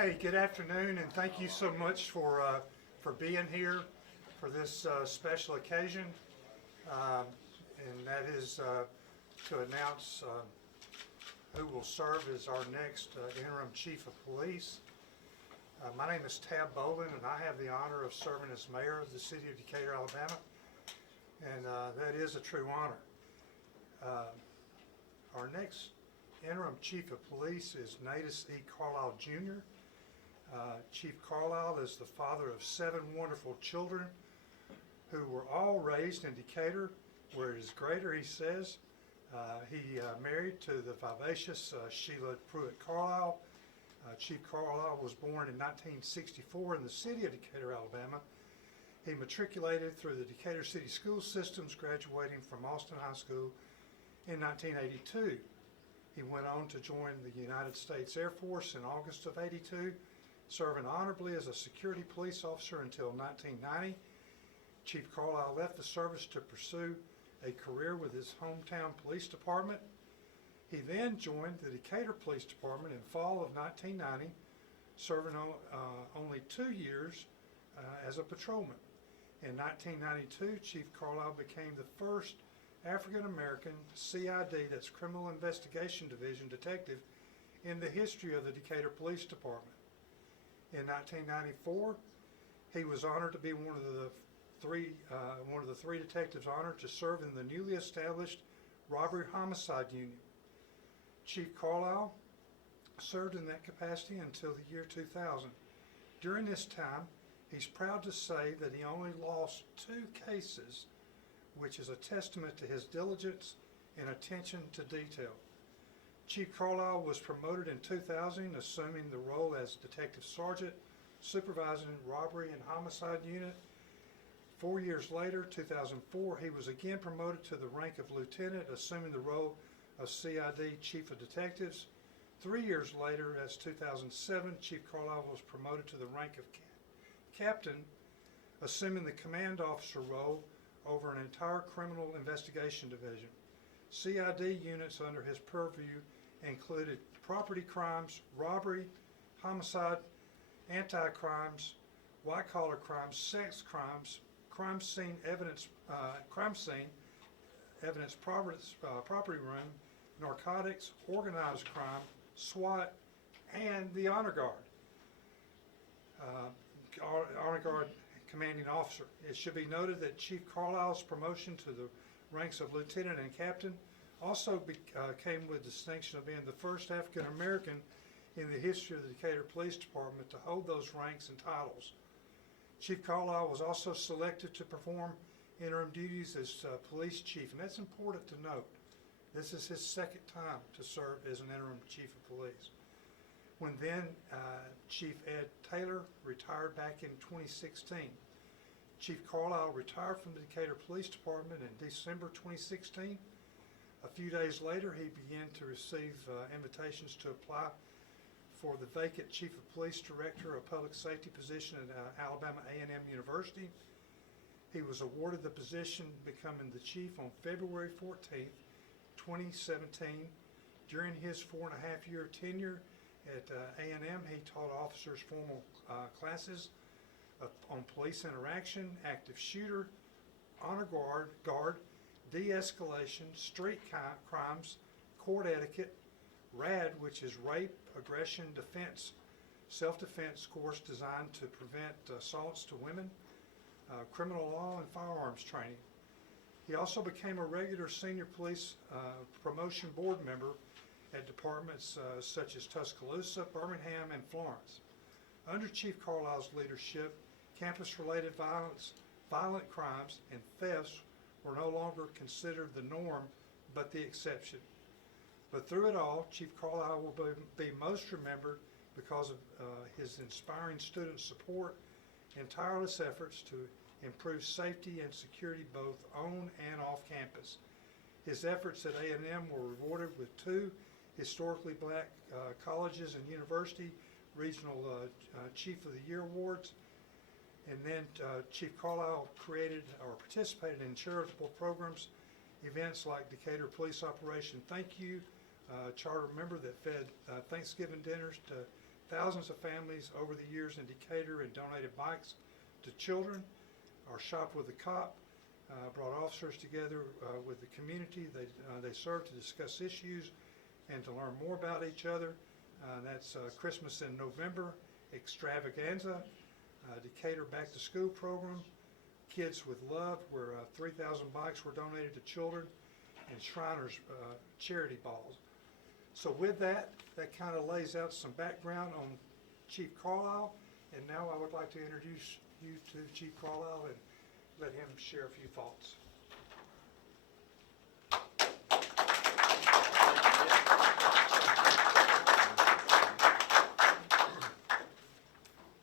Hey, good afternoon, and thank you so much for being here for this special occasion, and that is to announce who will serve as our next interim chief of police. My name is Tab Bolin, and I have the honor of serving as mayor of the city of Decatur, Alabama, and that is a true honor. Our next interim chief of police is Nadis Carlisle Jr. Chief Carlisle is the father of 7 wonderful children who were all raised in Decatur, where it is greater, he says. He married to the vivacious Sheila Pruitt Carlisle. Chief Carlisle was born in 1964 in the city of Decatur, Alabama. He matriculated through the Decatur City School Systems, graduating from Austin High School in 1982. He went on to join the United States Air Force in August of '82, serving honorably as a security police officer until 1990. Chief Carlisle left the service to pursue a career with his hometown police department. He then joined the Decatur Police Department in fall of 1990, serving only 2 years as a patrolman. In 1992, Chief Carlisle became the first African-American CID, that's Criminal Investigation Division detective, in the history of the Decatur Police Department. In 1994, he was honored to be one of the three detectives honored to serve in the newly established Robbery Homicide Unit. Chief Carlisle served in that capacity until the year 2000. During this time, he's proud to say that he only lost 2 cases, which is a testament to his diligence and attention to detail. Chief Carlisle was promoted in 2000, assuming the role as Detective Sergeant, supervising Robbery and Homicide Unit. 4 years later, 2004, he was again promoted to the rank of Lieutenant, assuming the role of CID Chief of Detectives. 3 years later, as 2007, Chief Carlisle was promoted to the rank of Captain, assuming the command officer role over an entire criminal investigation division. CID units under his purview included property crimes, robbery, homicide, anti-crimes, white-collar crimes, sex crimes, crime scene evidence property room, narcotics, organized crime, SWAT, and the Honor Guard. Honor Guard commanding officer. It should be noted that Chief Carlisle's promotion to the ranks of lieutenant and captain also came with distinction of being the first African American in the history of the Decatur Police Department to hold those ranks and titles. Chief Carlisle was also selected to perform interim duties as police chief, and that's important to note. This is his second time to serve as an interim chief of police. When then Chief Ed Taylor retired back in 2016. Chief Carlisle retired from the Decatur Police Department in December 2016. A few days later, he began to receive invitations to apply for the vacant Chief of Police Director of Public Safety position at Alabama A&M University. He was awarded the position, becoming the chief on February 14th, 2017. During his 4.5-year tenure at A&M, he taught officers formal classes on police interaction, active shooter, honor guard, de-escalation, street crimes, court etiquette, RAD, which is rape, aggression, defense, self-defense course designed to prevent assaults to women, criminal law and firearms training. He also became a regular senior police promotion board member at departments such as Tuscaloosa, Birmingham, and Florence. Under Chief Carlisle's leadership, campus-related violence, violent crimes, and thefts were no longer considered the norm, but the exception. But through it all, Chief Carlisle will be most remembered because of his inspiring student support and tireless efforts to improve safety and security both on and off campus. His efforts at A&M were rewarded with 2 historically black colleges and university regional Chief of the Year awards. And then Chief Carlisle created or participated in charitable programs, events like Decatur Police Operation Thank You, charter member that fed Thanksgiving dinners to thousands of families over the years in Decatur and donated bikes to children. Our Shop with the Cop brought officers together with the community. They serve to discuss issues and to learn more about each other. That's Christmas in November, Extravaganza, Decatur Back to School program, Kids with Love, where 3,000 bikes were donated to children, and Shriners charity balls. So with that kind of lays out some background on Chief Carlisle, and now I would like to introduce you to Chief Carlisle and let him share a few thoughts.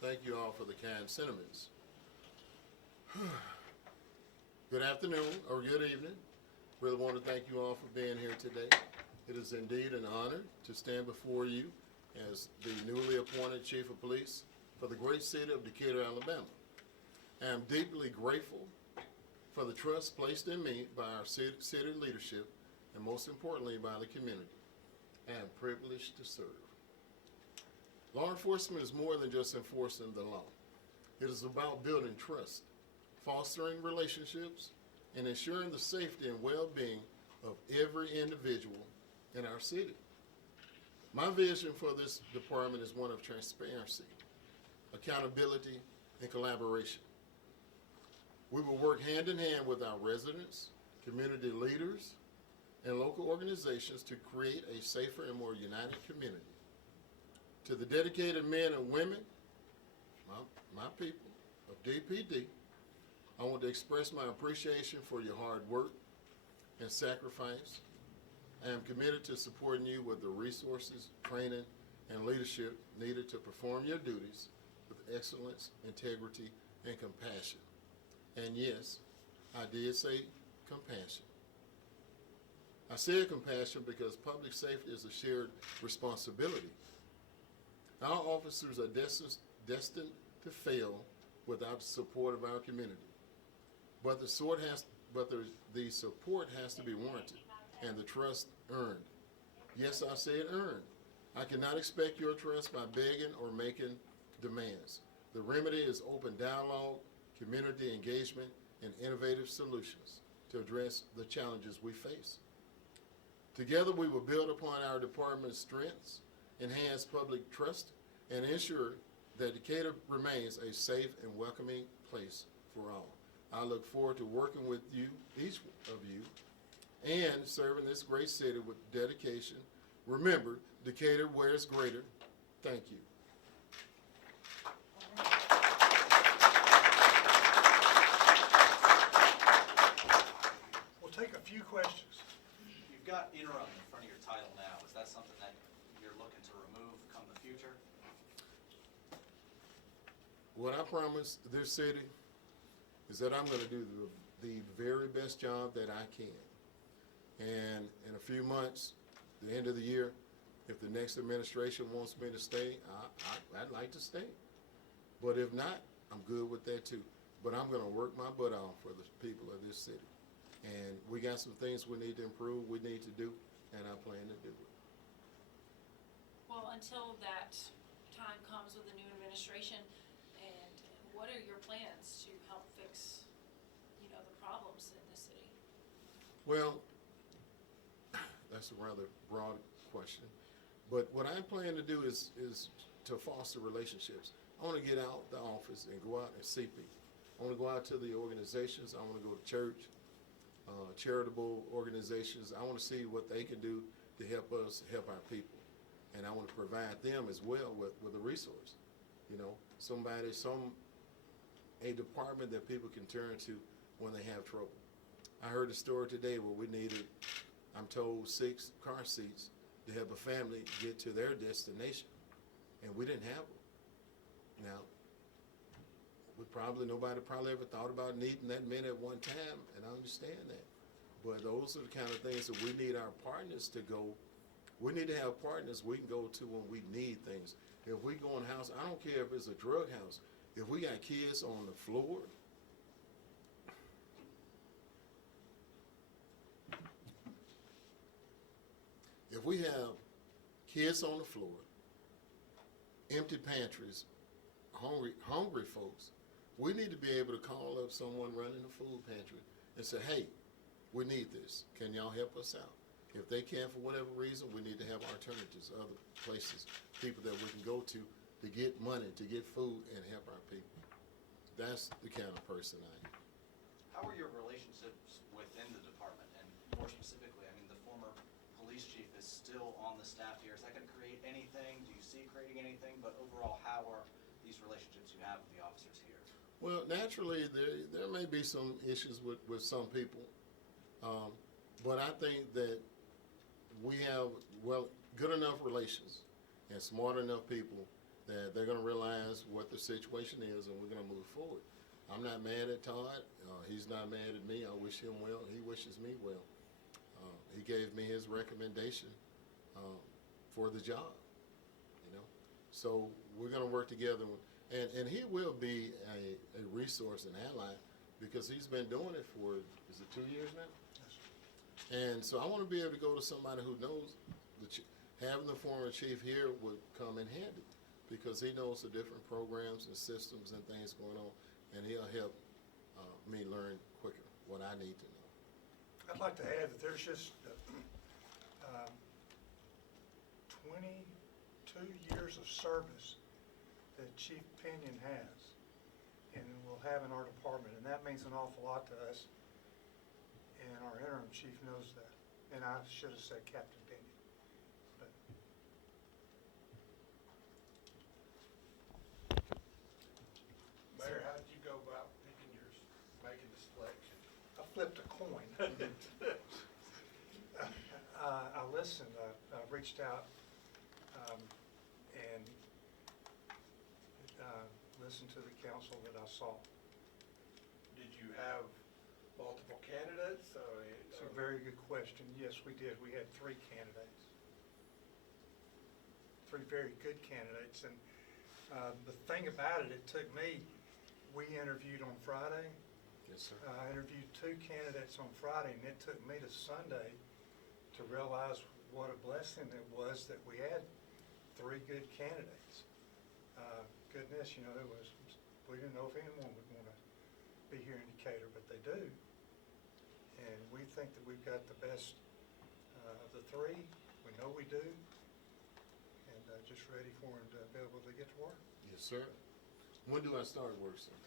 Thank you all for the kind sentiments. Good afternoon or good evening. Really want to thank you all for being here today. It is indeed an honor to stand before you as the newly appointed Chief of Police for the great city of Decatur, Alabama. I am deeply grateful for the trust placed in me by our city leadership and most importantly by the community. I am privileged to serve. Law enforcement is more than just enforcing the law. It is about building trust, fostering relationships, and ensuring the safety and well-being of every individual in our city. My vision for this department is one of transparency, accountability, and collaboration. We will work hand in hand with our residents, community leaders, and local organizations to create a safer and more united community. To the dedicated men and women, my people of DPD, I want to express my appreciation for your hard work and sacrifice. I am committed to supporting you with the resources, training, and leadership needed to perform your duties with excellence, integrity, and compassion. And yes, I did say compassion. I said compassion because public safety is a shared responsibility. Our officers are destined to fail without the support of our community. But the support has to be warranted and the trust earned. Yes, I said earned. I cannot expect your trust by begging or making demands. The remedy is open dialogue, community engagement, and innovative solutions to address the challenges we face. Together, we will build upon our department's strengths, enhance public trust, and ensure that Decatur remains a safe and welcoming place for all. I look forward to working with you, each of you, and serving this great city with dedication. Remember, Decatur wears greater. Thank you. We'll take a few questions. You've got interim in front of your title now. Is that something that you're looking to remove come the future? What I promise this city is that I'm going to do the very best job that I can. And in a few months, the end of the year, if the next administration wants me to stay, I'd like to stay. But if not, I'm good with that too. But I'm going to work my butt off for the people of this city. And we got some things we need to improve, we need to do, and I plan to do it. Well, until that time comes with a new administration, and what are your plans to help fix, the problems in the city? Well, that's a rather broad question. But what I plan to do is to foster relationships. I want to get out the office and go out and see people. I want to go out to the organizations. I want to go to church, charitable organizations. I want to see what they can do to help us help our people. And I want to provide them as well with a resource. A department that people can turn to when they have trouble. I heard a story today where we needed, I'm told, 6 car seats to help a family get to their destination, and we didn't have them. Now, nobody probably ever thought about needing that many at one time, and I understand that. But those are the kind of things that we need our partners to go. We need to have partners we can go to when we need things. If we go in a house, I don't care if it's a drug house. If we got kids on the floor, if we have kids on the floor empty pantries, hungry folks, we need to be able to call up someone running a food pantry and say, hey, we need this. Can y'all help us out? If they can't for whatever reason, we need to have alternatives, other places, people that we can go to get money, to get food and help our people. That's the kind of person I am. How are your relationships within the department? And more specifically, I mean, the former police chief is still on the staff here. Is that going to create anything? Do you see it creating anything? But overall, how are these relationships you have with the officers here? Well, naturally, there may be some issues with some people, but I think that we have, well, good enough relations and smart enough people that they're going to realize what the situation is, and we're going to move forward. I'm not mad at Todd. He's not mad at me. I wish him well. He wishes me well. He gave me his recommendation for the job, you know. So we're going to work together, and he will be a resource and ally because he's been doing it for, is it 2 years now? And so I want to be able to go to somebody who knows having the former chief here would come in handy because he knows the different programs and systems and things going on, and he'll help me learn quicker what I need to know. I'd like to add that there's just 22 years of service that Chief Pinion has and will have in our department, and that means an awful lot to us. And our interim chief knows that. And I should have said Captain Pinion. But Mayor, how did you go about picking making the selection? I flipped a coin. I listened. I reached out and listened to the council that I saw. Did you have multiple candidates? It's a very good question. Yes, we did. We had 3 candidates. 3 very good candidates. And the thing about it took me, we interviewed on Friday. Yes, sir. I interviewed 2 candidates on Friday, and it took me to Sunday to realize what a blessing it was that we had 3 good candidates. Goodness, you know, we didn't know if anyone would want to be here in Decatur, but they do. And we think that we've got the best of the 3. We know we do. And just ready for them to be able to get to work. Yes, sir. When do I start work, sir?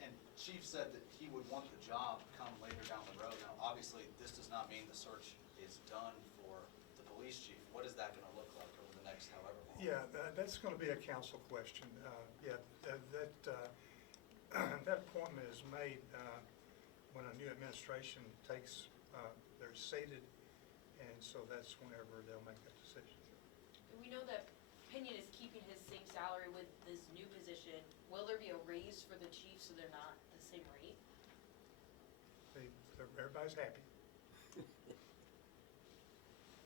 And Chief said that he would want the job come later down the road. Now, obviously, this does not mean the search is done for the police chief. What is that going to look like over the next however long? Yeah, that's going to be a council question. Yeah, that appointment is made when a new administration takes, they're seated, and so that's whenever they'll make that decision. We know that Pinion is keeping his same salary with this new position. Will there be a raise for the chief so they're not the same rate? Everybody's happy.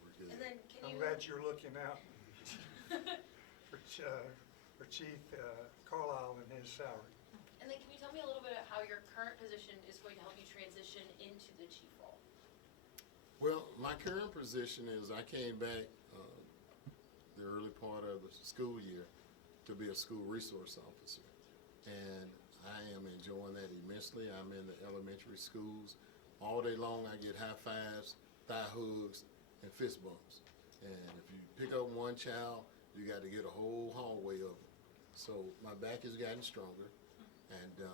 We're good. And then can I'm you? glad you're looking out for Chief Carlisle and his salary. And then can you tell me a little bit about how your current position is going to help you transition into the chief role? Well, my current position is I came back the early part of the school year to be a school resource officer. And I am enjoying that immensely. I'm in the elementary schools. All day long I get high fives, thigh hugs, and fist bumps. And if you pick up one child, you got to get a whole hallway of them. So my back has gotten stronger. And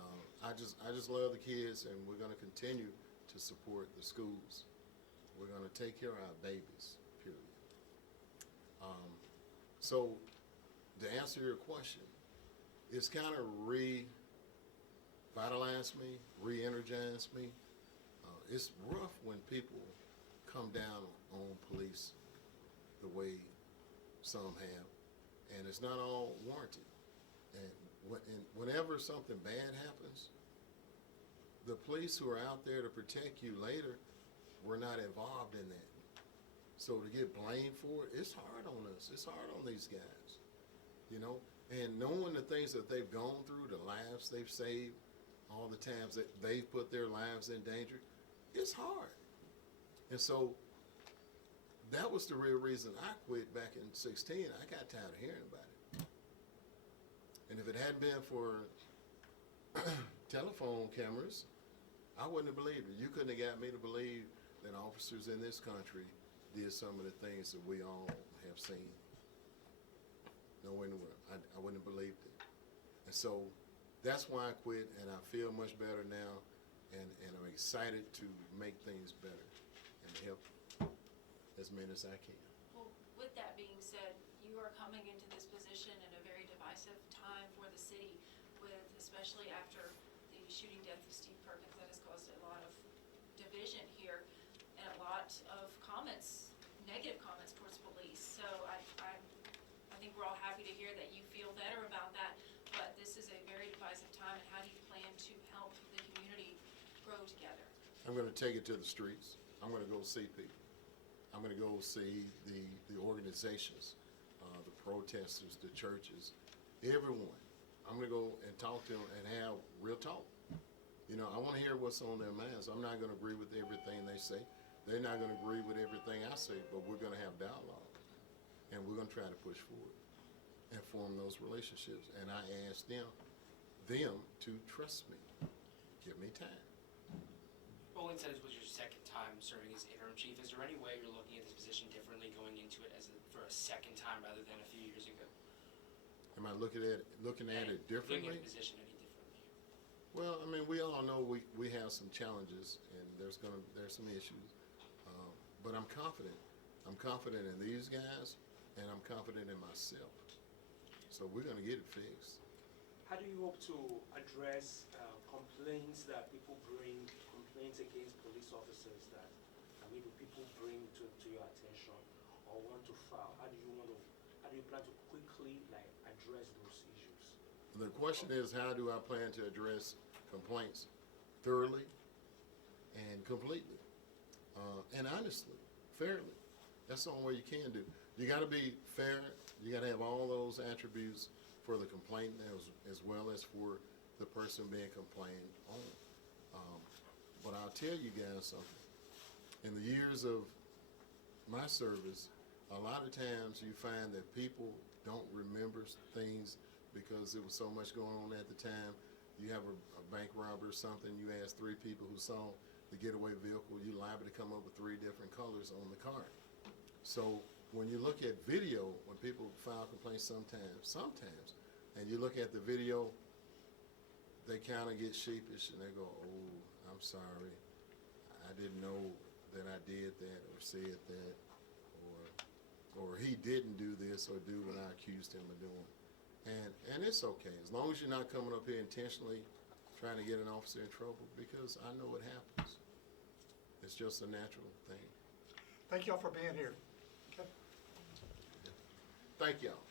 I just love the kids, and we're going to continue to support the schools. We're going to take care of our babies, period. So to answer your question, it's kind of revitalized me, re-energized me. It's rough when people come down on police the way some have, and it's not all warranted. And whenever something bad happens, the police who are out there to protect you later were not involved in that. So to get blamed for it, it's hard on us. It's hard on these guys, you know. And knowing the things that they've gone through, the lives they've saved, all the times that they've put their lives in danger, it's hard. And so that was the real reason I quit back in 16. I got tired of hearing about it. And if it hadn't been for telephone cameras, I wouldn't have believed it. You couldn't have got me to believe that officers in this country did some of the things that we all have seen. Nowhere in the world. I wouldn't have believed it. And so that's why I quit, and I feel much better now, and I'm excited to make things better and help as many as I can. Well, with that being said, you are coming into this position in a very divisive time for the city, with, especially after the shooting death of Steve Perkins, that has caused a lot of division here and a lot of comments, negative comments towards police. So I think we're all happy to hear that you feel better about that, but this is a very divisive time, and how do you plan to help the community grow together? I'm going to take it to the streets. I'm going to go see people. I'm going to go see the organizations, the protesters, the churches, everyone. I'm going to go and talk to them and have real talk. You know, I want to hear what's on their minds. I'm not going to agree with everything they say. They're not going to agree with everything I say, but we're going to have dialogue. And we're going to try to push forward and form those relationships. And I ask them to trust me. Give me time. Roland said this was your second time serving as interim chief. Is there any way you're looking at this position differently going into it for a second time rather than a few years ago? Am I looking at it differently? Looking at the position any differently? Well, I mean, we all know we have some challenges, and there's some issues, but I'm confident. I'm confident in these guys, and I'm confident in myself. So we're going to get it fixed. How do you hope to address complaints that people bring, complaints against police officers that maybe people bring to your attention or want to file? How do you plan to quickly address those issues? The question is, how do I plan to address complaints thoroughly and completely, and honestly, fairly? That's the only way you can do. You got to be fair. You got to have all those attributes for the complainant as well as for the person being complained on. But I'll tell you guys something. In the years of my service, a lot of times you find that people don't remember things because there was so much going on at the time. You have a bank robber or something, you ask 3 people who saw the getaway vehicle, you're liable to come up with 3 different colors on the car. So when you look at video, when people file complaints sometimes, and you look at the video, they kind of get sheepish and they go, oh, I'm sorry, I didn't know that I did that or said that, or he didn't do this or do what I accused him of doing. And it's okay, as long as you're not coming up here intentionally trying to get an officer in trouble, because I know it happens. It's just a natural thing. Thank y'all for being here. Okay. Thank y'all.